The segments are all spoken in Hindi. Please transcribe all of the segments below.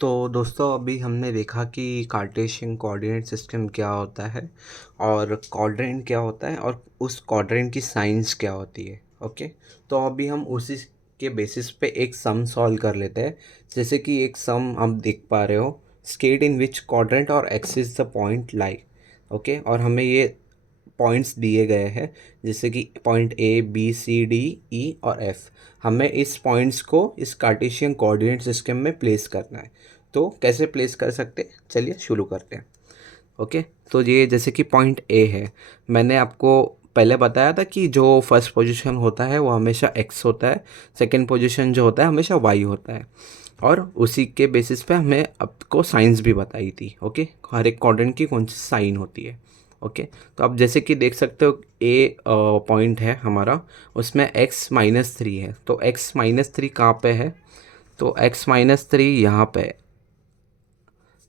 तो दोस्तों अभी हमने देखा कि कार्टेशियन कोऑर्डिनेट सिस्टम क्या होता है और क्वाड्रेंट क्या होता है और उस क्वाड्रेंट की साइंस क्या होती है। ओके, तो अभी हम उसी के बेसिस पे एक सम सॉल्व कर लेते हैं। जैसे कि एक सम आप देख पा रहे हो, स्टेट इन विच क्वाड्रेंट और x is the point lie. Okay, और हमें ये पॉइंट्स दिए गए हैं जैसे कि point A B C D E और एफ। हमें इस पॉइंट्स को इस कार्टेशियन कोऑर्डिनेट सिस्टम में प्लेस करना है। तो कैसे प्लेस कर सकते हैं, चलिए शुरू करते हैं। ओके, तो ये जैसे कि पॉइंट ए है, मैंने आपको पहले बताया था कि जो फर्स्ट पोजीशन होता है वो हमेशा एक्स होता है, सेकंड पोजीशन जो होता है हमेशा वाई होता है, और उसी के बेसिस पे हमें आपको साइंस भी बताई थी। ओके, हर एक क्वाड्रेंट की कौन सी साइन होती है। ओके, तो आप जैसे कि देख सकते हो ए पॉइंट है हमारा, उसमें x-3 है। तो x-3 कहाँ पे है? तो x-3 यहाँ पे है।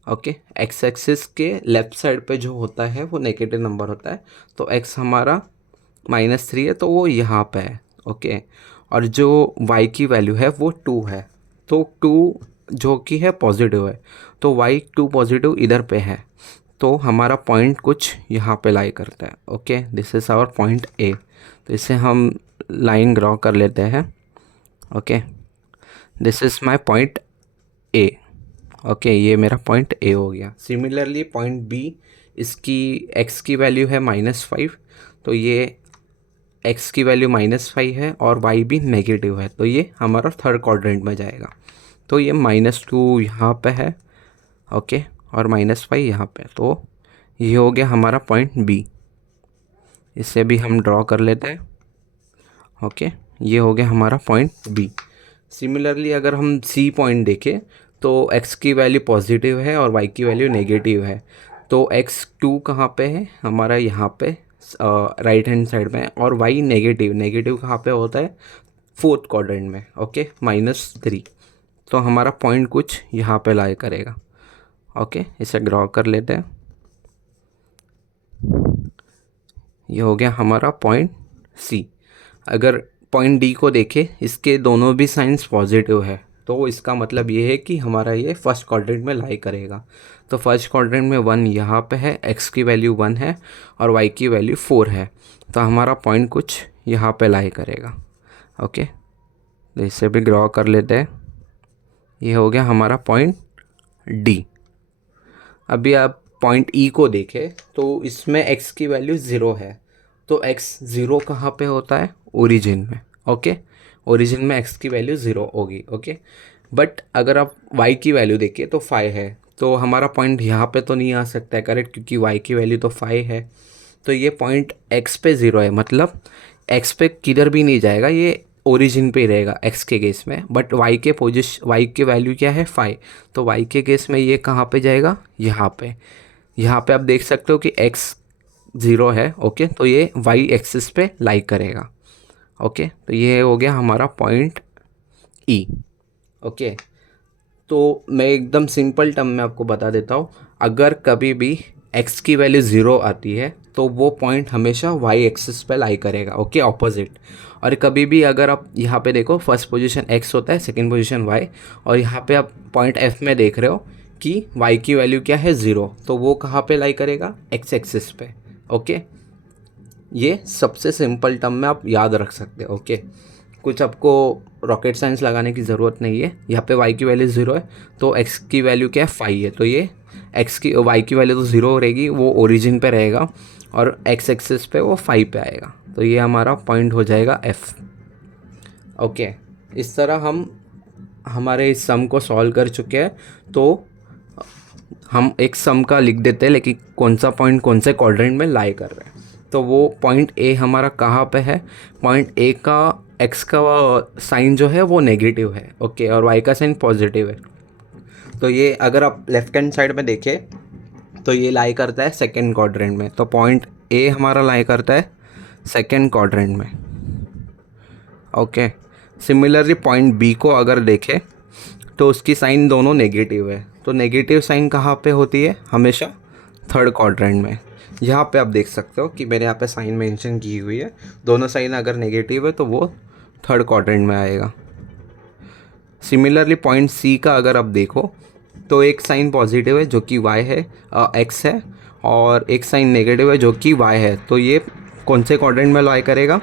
ओके, एक्स एक्सिस के लेफ्ट साइड पे जो होता है वो नेगेटिव नंबर होता है। तो x हमारा -3 है तो वो यहाँ पे है। ओके, और जो y की वैल्यू है वो 2 है। तो 2 जो कि है पॉजिटिव है, तो y 2 पॉजिटिव इधर पे है। तो हमारा पॉइंट कुछ यहाँ पे लाई करता है। Okay, this is our point A. तो इसे हम लाइन ड्रॉ कर लेते हैं। Okay, this is my point A. Okay, ये मेरा पॉइंट ए हो गया। सिमिलरली पॉइंट बी, इसकी एक्स की वैल्यू है -5, तो ये एक्स की वैल्यू -5 है और वाई भी नेगेटिव है, तो ये हमारा थर्ड क्वाड्रेंट में जाएगा। तो ये -2 यहाँ पे है। ओके, और -5 यहाँ पे, तो ये हो गया हमारा पॉइंट बी। इसे भी हम ड्रॉ कर लेते हैं। ओके, ये हो गया हमारा पॉइंट बी। सिमिलरली अगर हम सी पॉइंट देखें तो एक्स की वैल्यू पॉजिटिव है और वाई की वैल्यू नेगेटिव है। तो x2 कहाँ पे है हमारा? यहाँ पे राइट हैंड साइड में, और y नेगेटिव नेगेटिव कहाँ पे होता है? फोर्थ क्वाड्रेंट में। ओके, -3। तो हमारा पॉइंट कुछ यहाँ पे लाई करेगा। ओके, इसे ड्रॉ कर लेते हैं। ये हो गया हमारा पॉइंट सी। अगर पॉइंट डी को देखें, इसके दोनों भी साइंस पॉजिटिव है, तो इसका मतलब ये है कि हमारा ये फर्स्ट क्वाड्रेंट में लाई करेगा। तो फर्स्ट क्वाड्रेंट में 1 यहाँ पे है, एक्स की वैल्यू 1 है और वाई की वैल्यू 4 है, तो हमारा पॉइंट कुछ यहाँ पे लाई करेगा। ओके, तो इसे भी ड्रॉ कर लेते हैं। ये हो गया हमारा पॉइंट डी। अभी आप पॉइंट ई को देखें तो इसमें एक्स की वैल्यू 0 है। तो एक्स 0 कहाँ पे होता है? ओरिजिन में। ओके, ओरिजिन में एक्स की वैल्यू 0 होगी। ओके, बट अगर आप वाई की वैल्यू देखिए तो 5 है, तो हमारा पॉइंट यहाँ पे तो नहीं आ सकता है, करेक्ट, क्योंकि वाई की वैल्यू तो 5 है। तो ये पॉइंट एक्स पे 0 है, मतलब एक्स पे किधर भी नहीं जाएगा, ये ओरिजिन पे ही रहेगा एक्स के केस में। बट वाई के वैल्यू क्या है? 5। तो वाई के केस में ये कहाँ पे जाएगा? यहाँ पे। यहाँ पे आप देख सकते हो कि एक्स 0 है। ओके, तो ये वाई एक्सिस पे लाई करेगा। ओके, तो ये हो गया हमारा पॉइंट ई। ओके, तो मैं एकदम सिंपल टर्म में आपको बता देता हूँ, अगर कभी भी x की वैल्यू 0 आती है तो वो पॉइंट हमेशा y एक्सिस पे लाई करेगा। Okay, opposite. और कभी भी अगर आप यहाँ पे देखो, फर्स्ट पोजीशन x होता है, सेकंड पोजीशन y, और यहाँ पे आप पॉइंट f में देख रहे हो कि y की वैल्यू क्या है? 0, तो वो कहाँ पे लाई करेगा? x एक्सिस पे। ओके, ये सबसे सिंपल टर्म में आप याद रख सकते हो। ओके, कुछ आपको रॉकेट साइंस लगाने की ज़रूरत नहीं है। यहाँ पे y की वैल्यू 0 है, तो x की वैल्यू क्या है? 5 है, तो ये y की वैल्यू तो 0 रहेगी, वो ओरिजिन पे रहेगा, और x एक्सिस पे वो 5 पे आएगा। तो ये हमारा पॉइंट हो जाएगा f। ओके, इस तरह हम हमारे इस सम को सॉल्व कर चुके हैं। तो हम एक सम का लिख देते हैं, लेकिन कौन सा पॉइंट कौन से क्वाड्रेंट में लाई कर रहे हैं। तो वो पॉइंट ए हमारा कहाँ पे है? पॉइंट ए का एक्स का साइन जो है वो नेगेटिव है। ओके, और वाई का साइन पॉजिटिव है। तो ये अगर आप लेफ्ट हैंड साइड में देखें तो ये लाई करता है सेकंड क्वाड्रेंट में। तो पॉइंट ए हमारा लाई करता है सेकंड क्वाड्रेंट में। ओके, सिमिलरली पॉइंट बी को अगर देखें तो उसकी साइन दोनों नेगेटिव है। तो नेगेटिव साइन कहाँ पे होती है? हमेशा थर्ड क्वाड्रेंट में। यहाँ पे आप देख सकते हो कि मेरे यहाँ पे साइन मेंशन की हुई है, दोनों साइन अगर नेगेटिव है तो वो थर्ड क्वाड्रेंट में आएगा। सिमिलरली पॉइंट सी का अगर आप देखो तो एक साइन पॉजिटिव है जो कि y है, x है, और एक साइन नेगेटिव है जो कि y है। तो ये कौन से क्वाड्रेंट में लाई करेगा?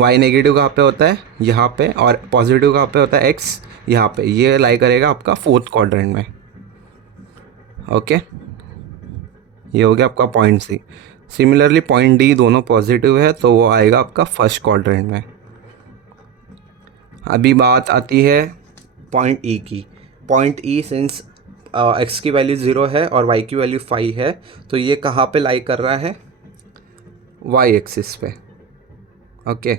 y नेगेटिव कहाँ पे होता है? यहाँ पे। और पॉजिटिव कहाँ पे होता है? x यहाँ पे। ये लाई करेगा आपका फोर्थ क्वाड्रेंट में। ओके, ये हो गया आपका point C. Similarly point D दोनों पॉजिटिव है तो वो आएगा आपका फर्स्ट क्वाड्रेंट में। अभी बात आती है पॉइंट ई की। पॉइंट ई सिंस एक्स की वैल्यू 0 है और वाई की वैल्यू 5 है, तो ये कहाँ पे लाई कर रहा है? वाई एक्सिस पे। ओके,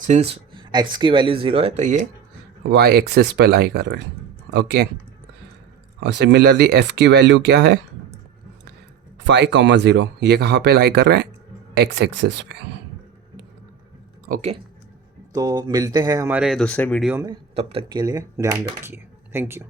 सिंस एक्स की वैल्यू 0 है तो ये वाई एक्सिस पे लाई कर रहे हैं। ओके, और सिमिलरली एफ़ की वैल्यू क्या है? 5,0, ये कहाँ पे लाई कर रहे हैं? एक्स एक्सिस पे। ओके, तो मिलते हैं हमारे दूसरे वीडियो में, तब तक के लिए ध्यान रखिए। Thank you.